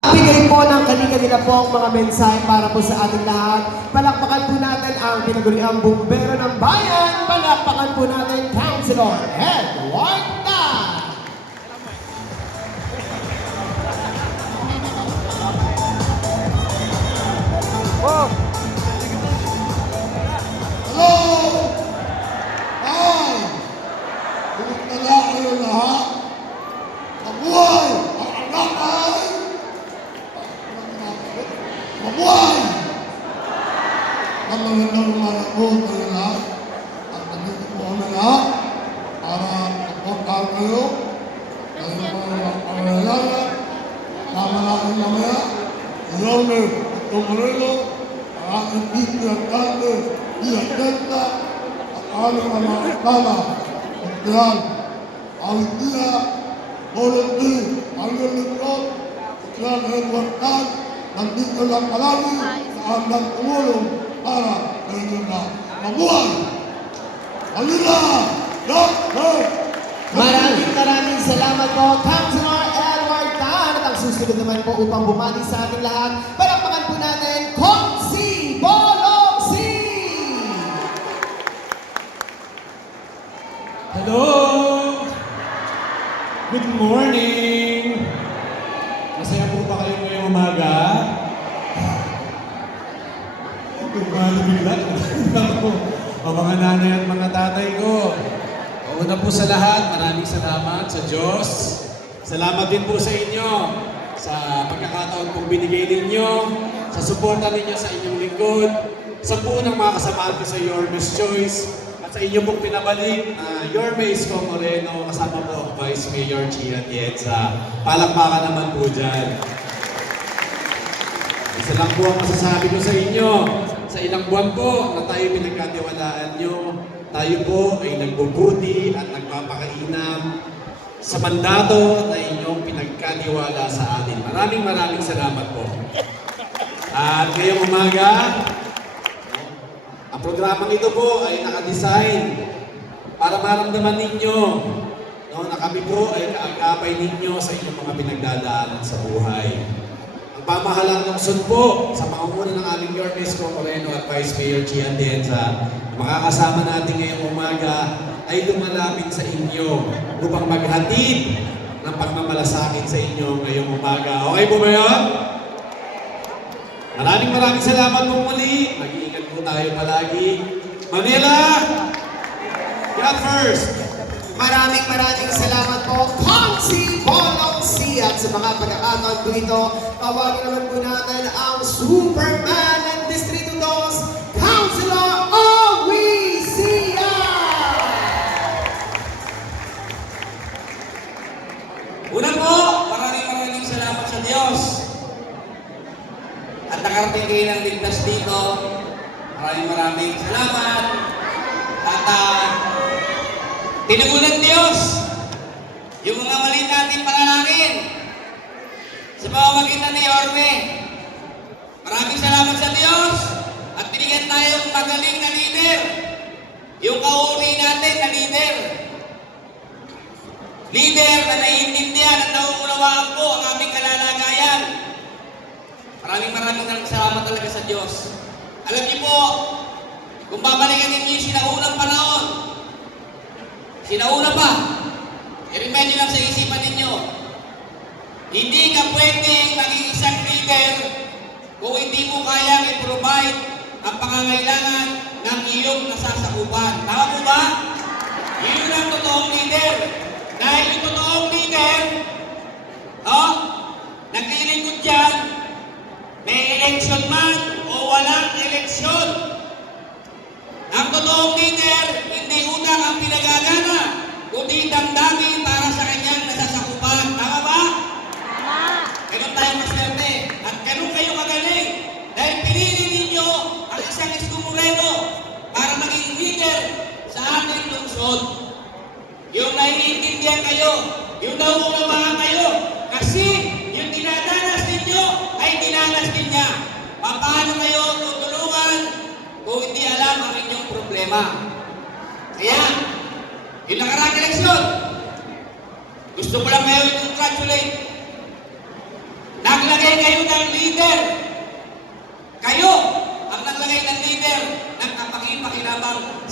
Bigay po ng kanina po ang mga mensahe para po sa ating lahat. Palakpakan po natin ang pinaguriang bumbero ng bayan. Palakpakan po natin Councilor Edward Tan. Hello! Hi! Kumusta na kayo lahat? Mabuhay! Ang anak ay! Mabuhay! Ang magandang umaga po kayo lahat. At nandito po kami lahat para supportahan kayo. Kayo mga pangalaga. Tama natin mamaya. Yorme Moreno, ang aking bibiyagante, biyaganta, at aming mga kasama, Pagkihan, Alitia, Volunteer, Angel Lindron, Pagkihan Edward Tan, nandito lang palagi sa andang tumulong para sa inyo na mabuhay. Halina! Maraming salamat po, Councilor Edward Tan. At ang susunod naman po upang bumati sa ating lahat, palakpakan po natin, Consi Bolongsi! Hello! Good morning! Masaya po ba kayo ngayong umaga? Kumalo bigla. O mga nanay at mga tatay ko. Una po sa lahat, maraming salamat sa Diyos. Salamat din po sa inyo sa pagkakataon pong binigay ninyo, sa suporta ninyo sa inyong lingkod, sa po ng mga kasamahan ko sa Yorme's Choice, at sa inyo pong pinabalik, Yorme Isko Moreno, kasama po Vice Mayor Chia Tienza. Palakpakan naman po dyan. Isa lang po ang masasabi ko sa inyo. Sa ilang buwan po na tayo pinagkatiwalaan nyo, tayo po ay nagbubuti at nagpapakainam sa mandato na inyong pinagkatiwala sa atin. Maraming salamat po. At ngayong umaga, ang programang ito po ay nakadesign para maramdaman ninyo na kami po ay kaagapay ninyo sa inyong mga pinagdadaanan sa buhay. Ang pamahalang lungsod po sa pangunguna ng aming Yorme Isko Moreno at Vice Mayor Chia Tienza, makakasama natin ngayong umaga ay lumalapit sa inyo upang maghatid ng pagmamalasakit sa inyo ngayong umaga. Okay po ba yun? Maraming salamat po muli. Mag-iingat po tayo palagi. Manila! God first! Maraming salamat po, Consi Bolongsi. At sa mga pagkakataon po ito, tawagin naman po natin ang Superman ng Distrito 2, Councilor Owi Sia! Una po, maraming salamat sa Diyos. At nakarating kayo ng ligtas dito. Maraming salamat. At tinugunan Diyos yung mga mali natin panalangin sa pamamagitan ni Yorme. Maraming salamat sa Diyos at binigyan tayong magaling na leader. Yung kauri natin na leader. Leader na naiintindihan at nauunawaan po ang aming kalalagayan. Maraming salamat talaga sa Diyos. Alam niyo po, kung babalikan ninyo yung sinaunang panahon, sinauna pa, i-remind nyo lang sa isipan ninyo, hindi ka pwedeng maging isang leader kung hindi mo kayang i-provide ang pangangailangan ng iyong nasasakupan. Tama po ba? Yun ang totoong leader. Dahil yung totoong leader, naglilingkod dyan, may eleksyon man o walang eleksyon. Ang totoong leader, hindi utang ang pinagagana, kundi damdamin para sa kanyang nasasakupan. Tama ba? Tama. Ganun tayo maswerte. At ganun kayo kagaling. Dahil pinili ninyo ang isang Isko Moreno para maging leader sa ating lungsod. Yung naiintindihan kayo, yung nauunawaan kayo. Kasi yung dinadanas ninyo ay dinanas din niya. Paano kayo tutulungan kung hindi alam ang inyong problema? Kaya, yung nakaraang eleksyon, gusto ko lang kayo i-congratulate. Naglagay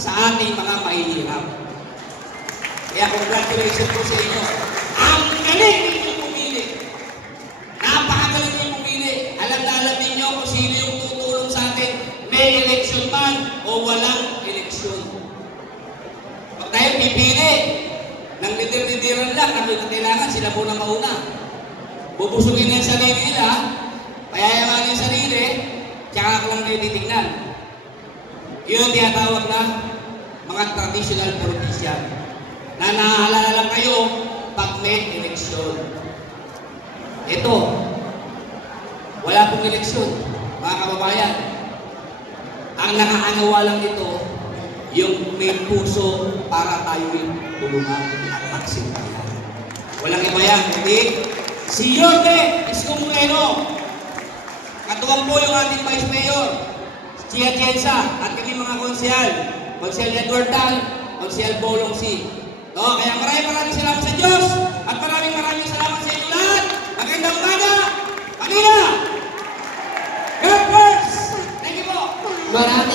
sa ating mga mahihirap. Kaya congratulations po sa inyo. Ang galing ninyo pumili. Napakagaling ninyo pumili. Alam na alam ninyo kung sino yung tutulong sa atin. May election man o walang eleksyon. Pag tayo pipili ng lider-lideran lang, kailangan sila muna mauna. Bubusugin na yung sarili nila, payayamanin yung sarili, tsaka ka lang kayo titignan. Yun ang tinatawag na mga traditional politician na naaalala lang kayo pag may eleksyon. Ito, wala pong eleksyon, mga kababayan. Ang nakakagawa lang ito, yung may puso para tayo'y tulungan at magsintayan. Walang iba yan, hindi? Si Yorme Isko Moreno, katuwang po yung ating Vice Mayor, si Atienza, at kami mga konsehal, Konsehal Edward Tal, Konsehal Bolong C. No, kaya maraming salamat sa Diyos, at maraming salamat sa inyo lahat. Magandang umaga, Manila! God bless! Thank you po! Maraming